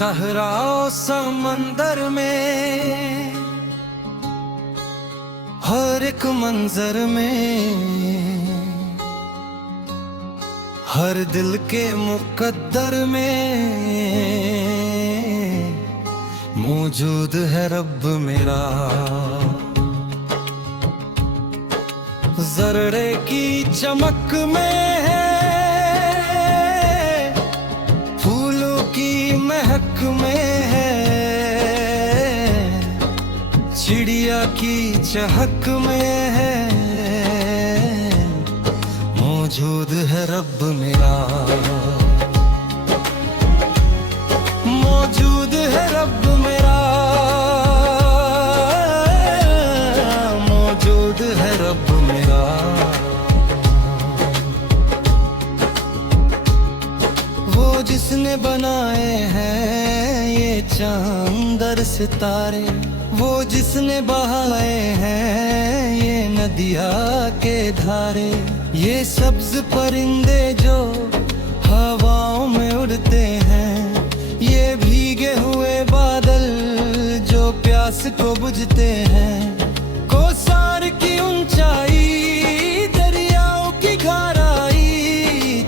सहराओ समंदर में, हर एक मंजर में, हर दिल के मुकद्दर में मौजूद है रब मेरा। जर्रे की चमक में है, फूलों की महक में है, चिड़िया की चहक में है मौजूद है रब मेरा। मौजूद है रब मेरा, मौजूद है रब मेरा। वो जिसने बनाए हैं ये चांद और सितारे, वो जिसने बहाए हैं ये नदिया के धारे, ये सब्ज परिंदे जो हवाओं में उड़ते हैं, ये भीगे हुए बादल जो प्यास को बुझते हैं, कोसार की ऊंचाई, दरियाओं की गहराई,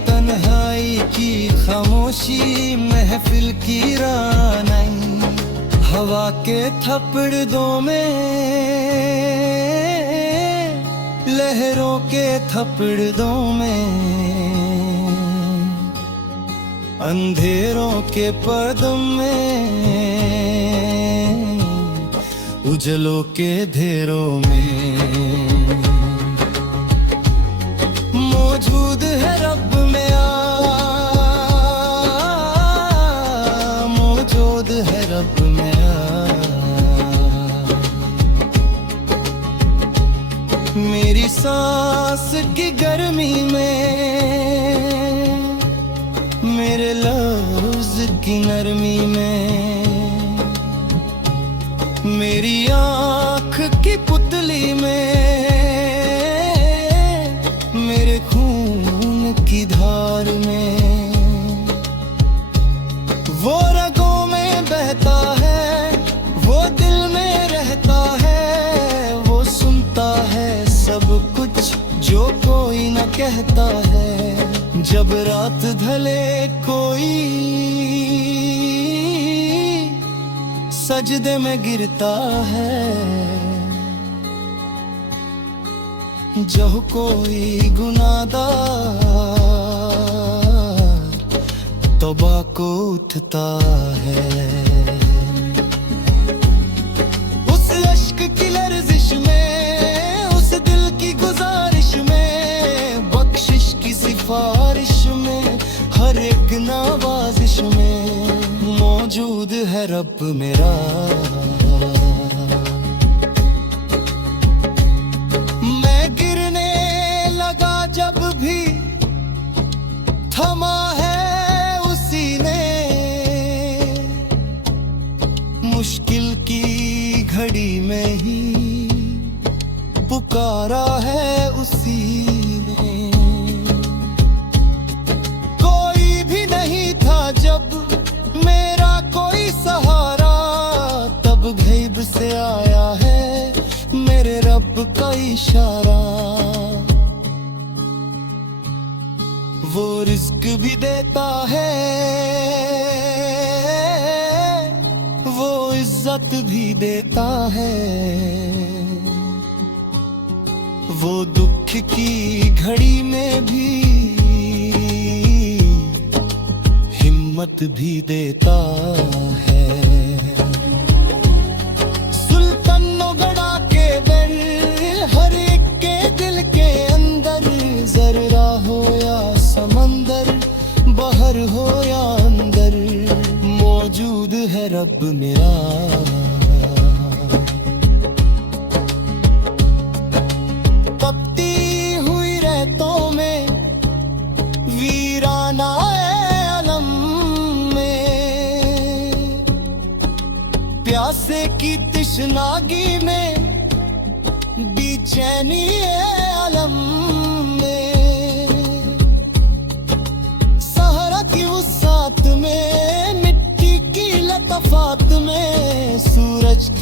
तन्हाई की खामोशी, महफिल की रानाई, हवा के थपड़ों में, लहरों के थपड़ों में, अंधेरों के पर्दों में, उजलों के धेरों में मौजूद है रब मेरा। मौजूद है रब मेरा। मेरी सांस की गर्मी में, मेरे लफ्ज की नरमी में, मेरी आँख की पुतली में, मेरे खून की धार में, वो रगों में बहता है, वो दिल में रहता है, वो सुनता है सब कुछ जो कोई न कहता है। जब रात ढले कोई सजदे में गिरता है, जब कोई गुनाहगार तौबा को उठता है, उस अश्क की लर्जिश में, उस दिल की गुजारिश में, बख्शिश की सिफारिश में, हर एक नवाजिश में मौजूद है रब मेरा। मैं गिरने लगा जब भी थमा है उसी ने, मुश्किल की घड़ी में ही पुकारा है उसी ने। कोई भी नहीं था जब मेरा कोई सहारा, तब गैब से आया है मेरे रब का इशारा। वो रिस्क भी देता है, वो इज्जत भी देता है, वो दुख की घड़ी में भी हिम्मत भी देता है। सुल्तानो गड़ा के बल हर एक के दिल के अंदर, जर्रा हो या समंदर, बाहर हो या अंदर, मौजूद है रब मेरा। तपती हुई रातों में, वीराना आलम में, प्यासे की तशनागी में, बेचैनी आलम में, सहरा की उस साथ में, मिट्टी की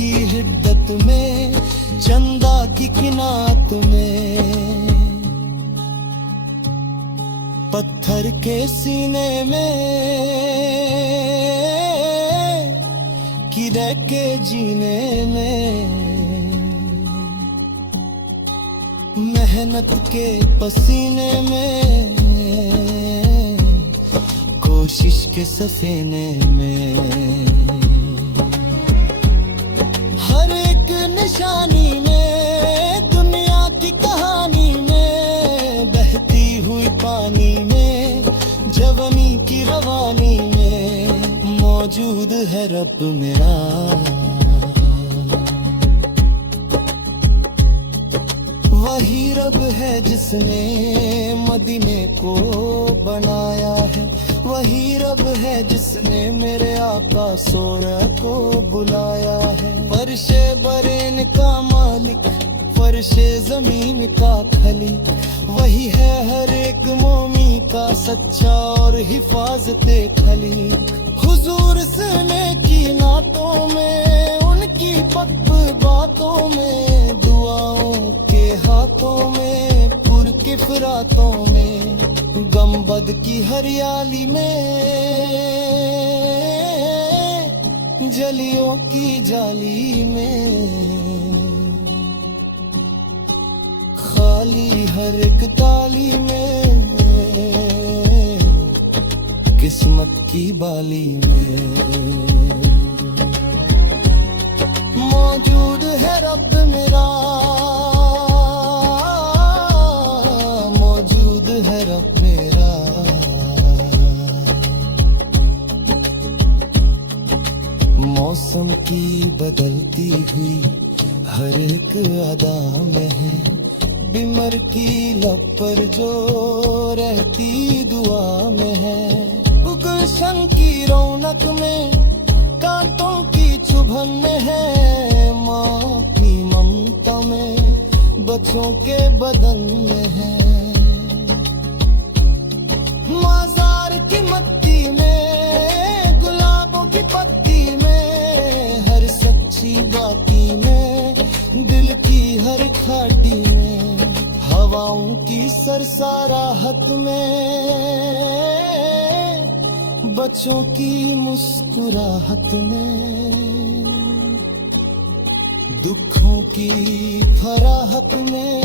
की हिद्दत में, चंदा की किनात में, पत्थर के सीने में कि रह के जीने में, मेहनत के पसीने में, कोशिश के सफेने में, हर एक निशानी में, दुनिया की कहानी में, बहती हुई पानी में, जवानी की रवानी में मौजूद है रब मेरा। वही रब है जिसने मदीने को बनाया है, वही रब है जिसने मेरे आका सोरा को बुलाया है। फर्शे बरेन का मालिक, फर्शे जमीन का खली, वही है हर एक मोमी का सच्चा और हिफाजते खली। हुजूर से की नातों में, उनकी पक बातों में, दुआओं के हाथों में, पुरकिफरातों में, गंबद की हरियाली में, जलियों की जाली में, खाली हर एक ताली में, किस्मत की बाली में मौजूद है रब मेरा, मौजूद है रब मेरा। मौसम की बदलती हुई हर एक अदा में है, बिमर की लब पर जो रहती दुआ में है, गुलशन की रौनक में, कांटों की चुभन में है, माँ की ममता में, बच्चों के बदन में है, माजार की मट्टी में, गुलाबों की पत्ती में, हर सच्ची बाती में, दिल की हर खाटी में, हवाओं की सरसराहट में, बच्चों की मुस्कुराहट में, दुखों की फराहत में,